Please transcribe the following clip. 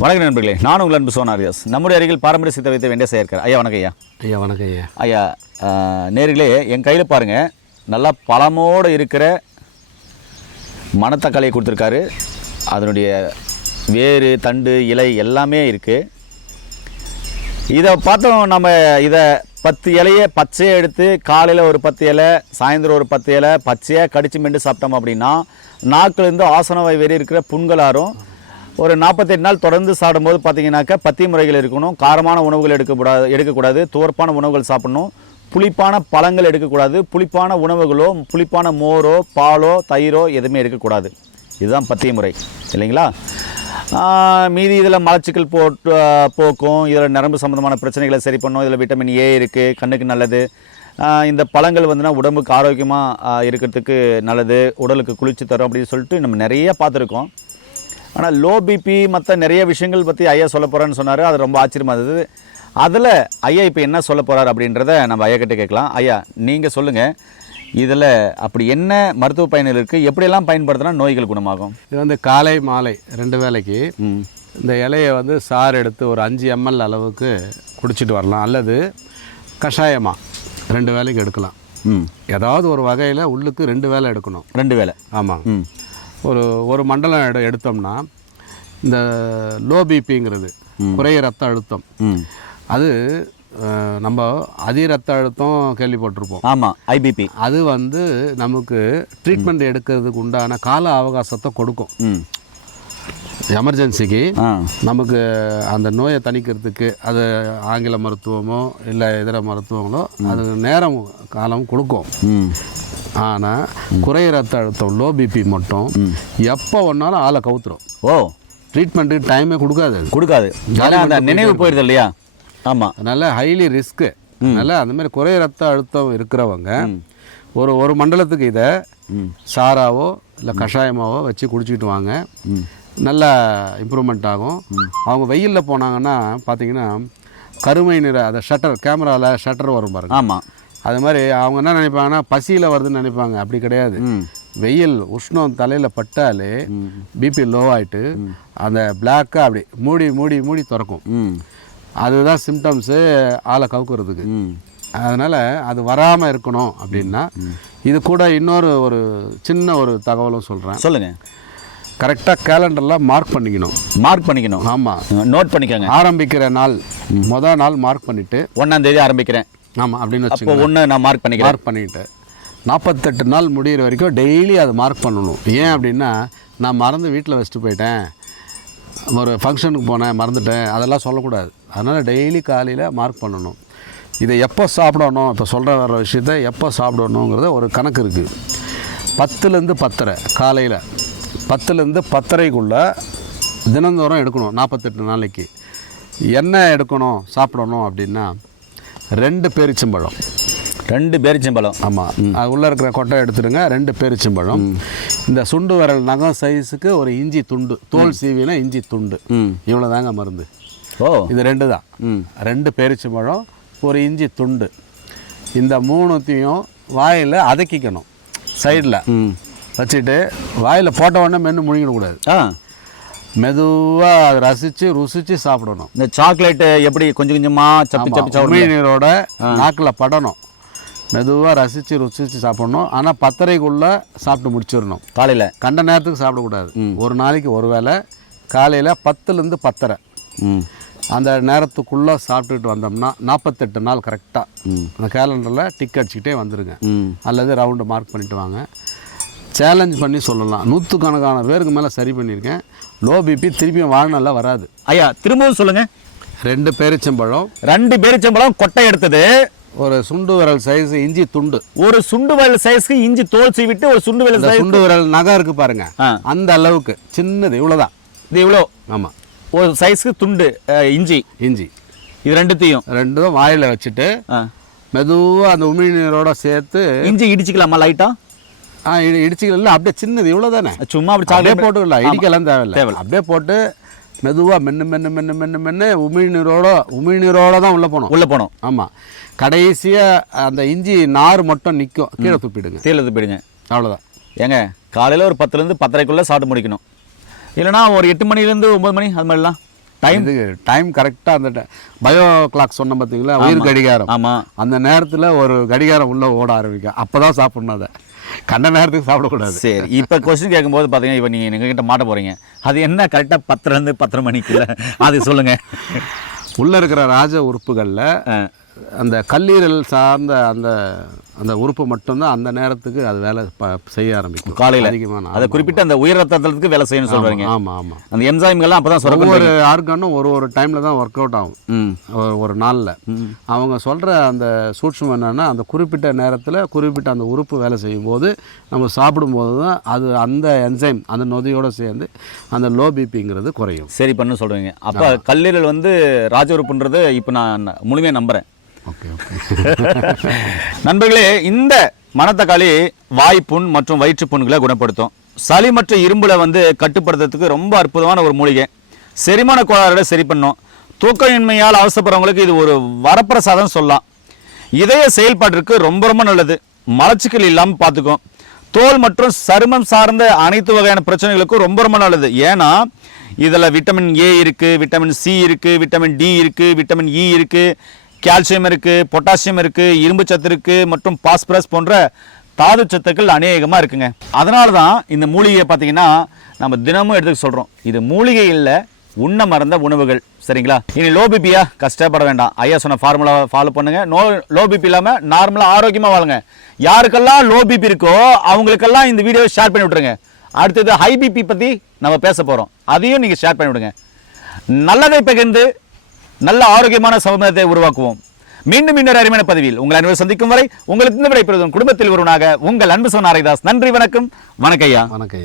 வணக்கம் நண்பர்களே, நான் உங்கள் அன்பு சோனாரியாஸ். நம்முடைய அருகில் பாரம்பரிய சித்த வைத்த வேண்டிய செயற்கார் ஐயா. வணக்கம் ஐயா. ஐயா வணக்கம் ஐயா. ஐயா, நேர்களே, என் கையில் பாருங்கள், நல்லா பழமோடு இருக்கிற மணத்தக்காளியை கொடுத்துருக்காரு. அதனுடைய வேறு, தண்டு, இலை எல்லாமே இருக்குது. இதை பார்த்தோம். நம்ம இதை 10 இலையை பச்சையை எடுத்து காலையில் ஒரு 10 இலை, சாயந்தரம் ஒரு 10 இலை பச்சையாக கடிச்சு மெண்டு சாப்பிட்டோம் அப்படின்னா நாக்கிலேருந்து ஆசனவாய் வெறி இருக்கிற புண்களாரும். ஒரு 48 நாள் தொடர்ந்து சாப்பிடும்போது பார்த்தீங்கன்னாக்கா பத்திய முறைகள் இருக்கணும். காரமான உணவுகள் எடுக்கக்கூடாது. துவர்ப்பான உணவுகள் சாப்பிடணும். புளிப்பான பழங்கள் எடுக்கக்கூடாது. புளிப்பான உணவுகளோ, புளிப்பான மோரோ, பாலோ, தயிரோ எதுவுமே எடுக்கக்கூடாது. இதுதான் பத்திய முறை, இல்லைங்களா? மீதி இதில் மலச்சிக்கல் போக்கும், இதில் நரம்பு சம்மந்தமான பிரச்சனைகளை சரி பண்ணும். இதில் விட்டமின் ஏ இருக்குது, கண்ணுக்கு நல்லது. இந்த பழங்கள் வந்துன்னா உடம்புக்கு ஆரோக்கியமாக இருக்கிறதுக்கு நல்லது, உடலுக்கு குளிர்ச்சி தரும் அப்படின்னு சொல்லிட்டு நம்ம நிறைய பார்த்துருக்கோம். ஆனால் லோ பிபி மற்ற நிறைய விஷயங்கள் பற்றி ஐயா சொல்ல போகிறான்னு சொன்னார். அது ரொம்ப ஆச்சரியமாக இருந்தது. அதில் ஐயா இப்போ என்ன சொல்ல போகிறார் அப்படின்றத நம்ம ஐயா கிட்டே கேட்கலாம். ஐயா, நீங்கள் சொல்லுங்கள், இதில் அப்படி என்ன மருத்துவ பயன்கள் இருக்குது, எப்படியெல்லாம் பயன்படுத்தினா நோய்கள் குணமாகும்? இது வந்து காலை மாலை 2 வேளைக்கு இந்த இலையை வந்து சாறு எடுத்து ஒரு 5 ml அளவுக்கு குடிச்சிட்டு வரலாம். அல்லது கஷாயமாக 2 வேளைக்கு எடுக்கலாம். ஏதாவது ஒரு வகையில் உள்ளுக்கு 2 வேளை எடுக்கணும். 2 வேளை? ஆமாம். ஒரு மண்டலம் எடுத்தோம்னா இந்த லோ பிபிங்கிறது குறைய ரத்த அழுத்தம், அது நம்ம அதி ரத்த அழுத்தம் கேள்விப்பட்டிருப்போம். ஆமாம், ஐபிபி. அது வந்து நமக்கு ட்ரீட்மெண்ட் எடுக்கிறதுக்கு உண்டான கால அவகாசத்தை கொடுக்கும். எமர்ஜென்சிக்கு நமக்கு அந்த நோயை தணிக்கிறதுக்கு அது ஆங்கில மருத்துவமோ இல்லை இதர மருத்துவங்களோ அது நேரம் காலம் கொடுக்கும். ஆனால் குறைய ரத்த அழுத்தம் லோ பிபி மட்டும் எப்போ ஒன்றாலும் ஆளை கவுத்துரும். ட்ரீட்மெண்ட்டுக்கு டைமே கொடுக்காது. அந்த நினைவு போயிடுது இல்லையா? ஆமாம். அதனால் ஹைலி ரிஸ்க்கு. அதனால் அந்த மாதிரி குறைய ரத்த அழுத்தம் இருக்கிறவங்க ஒரு மண்டலத்துக்கு இதை சாராவோ இல்லை கஷாயமாவோ வச்சு குடிச்சிக்கிட்டு வாங்க. நல்லா இம்ப்ரூவ்மெண்ட் ஆகும். அவங்க வெயிலில் போனாங்கன்னா பார்த்தீங்கன்னா கருமை நிற அதை ஷட்டர், கேமராவில் ஷட்டர் வரும் பாருங்க. ஆமாம். அது மாதிரி அவங்க என்ன நினைப்பாங்கன்னா பசியில் வருதுன்னு நினைப்பாங்க. அப்படி கிடையாது. வெயில் உஷ்ணம் தலையில் பட்டாலே பிபி லோ ஆகிட்டு அந்த பிளாக்காக அப்படி மூடி மூடி மூடி திறக்கும். அதுதான் சிம்டம்ஸு ஆளை கவுக்கிறதுக்கு. அதனால் அது வராமல் இருக்கணும் அப்படின்னா இது கூட இன்னொரு ஒரு சின்ன ஒரு தகவலும் சொல்கிறேன். சொல்லுங்கள். கரெக்டாக கேலண்டரில் மார்க் பண்ணிக்கணும். ஆமாம், நோட் பண்ணிக்கோங்க. ஆரம்பிக்கிற நாள் மொதல் நாள் மார்க் பண்ணிவிட்டு 1ஆம் தேதி ஆரம்பிக்கிறேன். ஆமாம் அப்படின்னு வச்சு 1 நான் மார்க் பண்ணிவிட்டு 48 நாள் முடிகிற வரைக்கும் டெய்லி அது மார்க் பண்ணணும். ஏன் அப்படின்னா, நான் மறந்து வீட்டில் வச்சுட்டு போயிட்டேன், ஒரு ஃபங்க்ஷனுக்கு போனேன் மறந்துட்டேன், அதெல்லாம் சொல்லக்கூடாது. அதனால் டெய்லி காலையில் மார்க் பண்ணணும். இதை எப்போ சாப்பிடணும், இப்போ சொல்கிற வர விஷயத்த எப்போ சாப்பிடணுங்கிறத ஒரு கணக்கு இருக்குது. 10லேருந்து 10:30 காலையில் 10லேருந்து 10:30க்குள்ளே தினந்தோறும் எடுக்கணும். 48 நாளைக்கு. என்ன எடுக்கணும் சாப்பிடணும் அப்படின்னா 2 பேரிச்சம்பழம். 2 பேரிச்சம்பழம்? ஆமாம். அது உள்ளே இருக்கிற கொட்டை எடுத்துடுங்க. 2 பேரிச்சம்பழம். இந்த சுண்டு விரல் நகம் சைஸுக்கு ஒரு இஞ்சி துண்டு, தோல் சீவினா இஞ்சி துண்டு. இவ்வளோ தாங்க மருந்து. இது 2 தான். 2 பேரிச்சம்பழம், ஒரு இஞ்சி துண்டு. இந்த 3த்தையும் வாயில் அதக்கிக்கணும். சைடில் வச்சுட்டு வாயில் போட்ட உடனே மென்று முழுங்கிடக்கூடாது. மெதுவாக அதை ருசித்து சாப்பிடணும். இந்த சாக்லேட்டு எப்படி கொஞ்சம் கொஞ்சமாக நீரோட நாக்கில் படணும். மெதுவாக ருசித்து சாப்பிடணும். ஆனால் 10:30க்குள்ளே சாப்பிட்டு முடிச்சிடணும். காலையில் கண்ட நேரத்துக்கு சாப்பிடக்கூடாது. ஒரு நாளைக்கு ஒரு வேளை காலையில் 10லேருந்து 10:30 அந்த நேரத்துக்குள்ளே சாப்பிட்டுட்டு வந்தோம்னா 48 நாள் கரெக்டாக அந்த கேலண்டரில் டிக் அடிச்சுக்கிட்டே வந்துடுங்க. அல்லது ரவுண்டு மார்க் பண்ணிவிட்டு வாங்க. சேலஞ்ச் பண்ணி சொல்லலாம். 100கணக்கான பேருக்கு மேலே சரி பண்ணியிருக்கேன். லோ பிபி திருப்பியும் வாழ்நாளில் வராது. ஐயா, திரும்பவும் சொல்லுங்கள். 2 பேரிச்சம்பழம், 2 பேரிச்சம்பழம் கொட்டை எடுத்தது, ஒரு சுண்டு விரல் சைஸ் இஞ்சி துண்டு, ஒரு சுண்டு விரல் சைஸ்க்கு இஞ்சி தோல் சீவிட்டு, ஒரு சுண்டு விரல் நகம் இருக்குது பாருங்க, அந்த அளவுக்கு சின்னது. இவ்வளோதான். இது இவ்வளோ? ஆமாம். ஒரு சைஸ்க்கு துண்டு இஞ்சி. இது 2த்தையும் வாயில் வச்சுட்டு மெதுவாக அந்த உமிழ்நீரோட சேர்த்து இஞ்சி இடிச்சிக்கலாமா லைட்டா? இடிச்சிக்கலாம். அப்படியே சின்னது இவ்வளோ தானே, சும்மா அப்படி சாப்பிட்டே போட்டுக்கலாம். இடிக்கலாம் தேவையில்லை. அப்படியே போட்டு மெதுவாக மென்னு உமிழ்நீரோட தான் உள்ளே போகணும். ஆமாம். கடைசியாக அந்த இஞ்சி நார் மட்டும் நிற்கும். கீழே துப்பிடுங்க. அவ்வளோதான். ஏங்க, காலையில் ஒரு 10லேருந்து 10:30க்குள்ளே சாப்பிட்டு முடிக்கணும். இல்லைனா ஒரு 8 மணிலேருந்து 9 மணி அது மாதிரிலாம் டைம் கரெக்டாக அந்த பயோ கிளாக் சொன்ன பார்த்தீங்களா, உயிர் கடிகாரம். ஆமாம். அந்த நேரத்தில் ஒரு கடிகாரம் உள்ளே ஓட ஆரம்பிக்கும். அப்போ தான் சாப்பிட்ணும், அதை கண்ட நேரத்துக்கு சாப்பிடக்கூடாது. சரி, இப்போ கொஸ்டின் கேட்கும்போது பார்த்தீங்கன்னா இப்போ நீங்கள் எங்ககிட்ட மாட்ட போகிறீங்க, அது என்ன கரெக்டாக 10லேருந்து 10:30 மணிக்குள்ள அது சொல்லுங்கள். உள்ளே இருக்கிற ராஜ உறுப்புகளில் அந்த கல்லீரல் சார்ந்த அந்த அந்த உறுப்பு மட்டும்தான் அந்த நேரத்துக்கு அது வேலை செய்ய ஆரம்பிக்கும் காலையில். அதிகமான அதை குறிப்பிட்ட அந்த உயர் ரத்தத்துக்கு வேலை செய்யணும்னு சொல்கிறீங்க. ஆமாம் ஆமாம். அந்த என்சைம்கள்லாம் அப்போ தான் சொல்ல ஒவ்வொரு ஆர்கானும் ஒரு டைமில் தான் ஒர்க் அவுட் ஆகும், ஒரு நாளில். அவங்க சொல்கிற அந்த சூட்சம் என்னென்னா, அந்த குறிப்பிட்ட நேரத்தில் குறிப்பிட்ட அந்த உறுப்பு வேலை செய்யும்போது நம்ம சாப்பிடும்போது தான் அது அந்த என்சைம் அந்த நொதியோடு சேர்ந்து அந்த லோ பிபிங்கிறது குறையும். சரி பண்ணு சொல்கிறீங்க. அப்போ கல்லீரல் வந்து ராஜ உறுப்புன்றது இப்போ நான் முழுமையாக நம்புகிறேன். Okay okay. நண்பர்களே, இந்த மணத்தக்காளி வாய்ப்புண் மற்றும் வயிற்றுப்புண்களை குணப்படுத்தும். சளி மற்றும் இரும்புல வந்து கட்டுப்படுத்துறதுக்கு ரொம்ப அற்புதமான ஒரு மூலிகை. செரிமான கோளாறுகளை சரி பண்ணும். தூக்கமின்மையால் அவசரப்படுறவங்களுக்கு இது ஒரு வரப்பிரசாதம் சொல்லலாம். இதய செயல்பாட்டிற்கு ரொம்ப ரொம்ப நல்லது. மலச்சிக்கல் இல்லாமல் பார்த்துக்கும். தோல் மற்றும் சருமம் சார்ந்த அனைத்து வகையான பிரச்சனைகளுக்கும் ரொம்ப ரொம்ப நல்லது. ஏன்னா இதில் விட்டமின் ஏ இருக்குது, விட்டமின் சி இருக்குது, விட்டமின் டி இருக்குது, விட்டமின் இ இருக்குது, கால்சியம் இருக்குது, பொட்டாசியம் இருக்குது, இரும்பு சத்து இருக்குது மற்றும் பாஸ்பரஸ் போன்ற தாது சத்துக்கள் அநேகமாக இருக்குங்க. அதனால தான் இந்த மூலிகையை பார்த்தீங்கன்னா நம்ம தினமும் எடுத்துக்க சொல்கிறோம். இது மூலிகை இல்லை, உண்ண மறந்த உணவுகள். சரிங்களா? இனி லோ பிபியா கஷ்டப்பட வேண்டாம். ஐயா சொன்ன ஃபார்முலாவை ஃபாலோ பண்ணுங்க. லோ பிபி இல்லாமல் நார்மலாக ஆரோக்கியமாக வாழுங்க. யாருக்கெல்லாம் லோ பிபி இருக்கோ அவங்களுக்கெல்லாம் இந்த வீடியோவை ஷேர் பண்ணி விட்ருங்க. அடுத்தது ஹை பிபி பற்றி நம்ம பேச போகிறோம், அதையும் நீங்கள் ஷேர் பண்ணி விடுங்க. நல்லதை பகிர்ந்து நல்ல ஆரோக்கியமான சமுதாயத்தை உருவாக்குவோம். மீண்டும் இன்னொரு அருமையான பதிவில் உங்கள் அனைவரும் சந்திக்கும் வரை உங்களுக்கு இந்த விடைபெறுவதும் குடும்பத்தில் ஒருவனாக உங்கள் அன்பு சோன் ஆரைதாஸ். நன்றி, வணக்கம். வணக்கம் ஐயா. வணக்கம்.